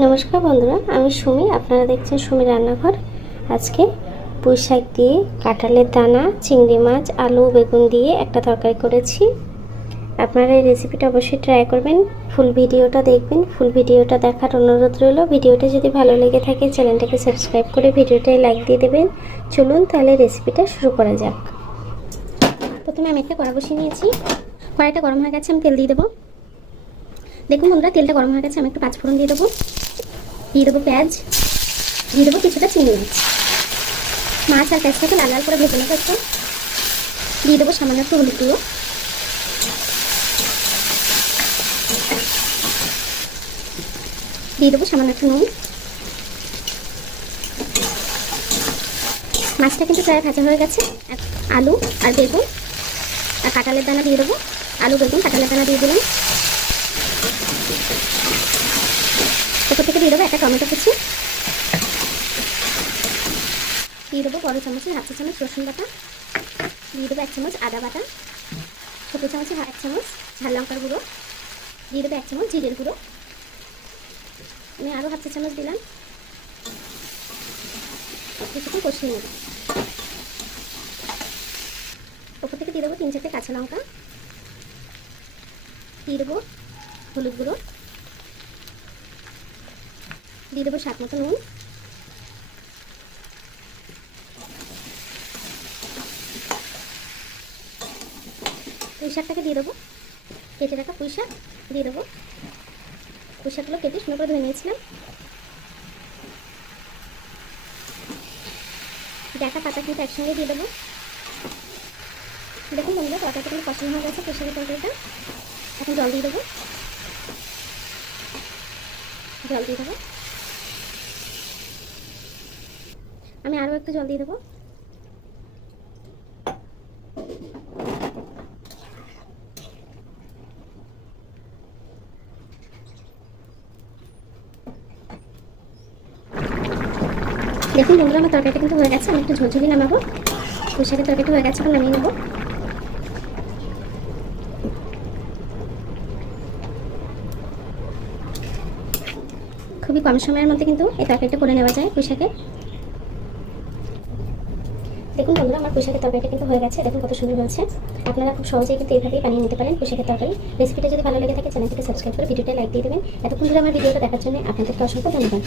নমস্কার বন্ধুরা, আমি সুমি। আপনারা দেখছেন সুমি রান্নাঘর। আজকে পুঁই শাক দিয়ে কাঁঠালের দানা, চিংড়ি মাছ, আলু, বেগুন দিয়ে একটা তরকারি করেছি। আপনারা এই রেসিপিটা অবশ্যই ট্রাই করবেন, ফুল ভিডিওটা দেখবেন। ফুল ভিডিওটা দেখার অনুরোধ রইল। ভিডিওটা যদি ভালো লেগে থাকে চ্যানেলটাকে সাবস্ক্রাইব করে ভিডিওটায় লাইক দিয়ে দেবেন। চলুন তাহলে রেসিপিটা শুরু করা যাক। প্রথমে আমি একটা কড়া বসিয়ে নিয়েছি। কড়াইটা গরম হয়ে গেছে, আমি তেল দিয়ে দেবো। দেখুন বন্ধুরা, তেলটা গরম হয়ে গেছে। আমি একটু পাঁচফোড়ন দিয়ে দেবো, পেঁয়াজ দিয়ে দেবো, কিছুটা চিংড়ি মাছ আর পেঁয়াজটাকে লাল লাল করে ভেজে নেবো। একটু দিয়ে দেবো সামান্য একটু হলুদ গুঁড়ো, দিয়ে দেবো সামান্য একটু নুন। মাছটা কিন্তু প্রায় ভাজা হয়ে গেছে। আলু আর বেগুন আর কাঁঠালের দানা দিয়ে দেবো। আলু, বেগুন, কাঁঠালের দানা দিয়ে দিলাম। ওপর থেকে দিয়ে দেবো একটা টমেটো কুচি, দিয়ে দেবো বড় চামচের হাফ চা চামচ রসুন বাটা, দিয়ে দেবো 1 চামচ আদা বাটা, ছোটো চামচে 1 চামচ ঝাল লঙ্কার গুঁড়ো, দিয়ে দেবো 1 চামচ জিরের গুঁড়ো। আমি আরও হাফ চা চামচ দিলাম। কিছুক্ষণ কষিয়ে নেব। ওপর থেকে দিয়ে দেবো 3-4টে কাঁচা লঙ্কা, দিয়ে দেবো হলুদ গুঁড়ো, দিয়ে দেবো স্বাদ মতো নুন, পুঁই শাকটাকে দিয়ে দেবো। কেটে রাখা পুঁই শাক দিয়ে দেবো। পুঁই শাকগুলো কেটে সুন্দর করে ধুয়ে নিয়েছিলাম। ডাঁটা পাতা কিন্তু একসঙ্গে দিয়ে দেবো। দেখুন বন্ধুরা, তরকারিটা কিন্তু কষানো হয়ে গেছে পুঁই শাকের তরকারিটা। এখন জল দিয়ে দেবো। আমি আরও একটু জল দিয়ে দেবো। দেখুন বন্ধুরা, আমার তরকারিটা কিন্তু হয়ে গেছে। আমি একটু ঝোলঝুলি নামাবো। পুঁই শাকের তরকারিটা হয়ে গেছে, এখন নামিয়ে নেবো। খুবই কম সময়ের মধ্যে কিন্তু এই তরকারিটা করে নেওয়া যায় পুঁই শাকের। দেখুন বন্ধুরা, আমার পুঁই শাকের তরকারিটা কিন্তু হয়ে গেছে। দেখুন কত সুন্দর হয়েছে। আপনারা খুব সহজেই কিন্তু এইভাবেই বানিয়ে নিতে পারেন পুঁই শাকের তরকারি। রেসিপিটা যদি ভালো লেগে থাকে চ্যানেলটিকে সাবস্ক্রাইব করে ভিডিওটা লাইক দিয়ে দেবেন। এতক্ষণ ধরে আমার ভিডিওটা দেখার জন্য আপনাদেরকে অসংখ্য ধন্যবাদ।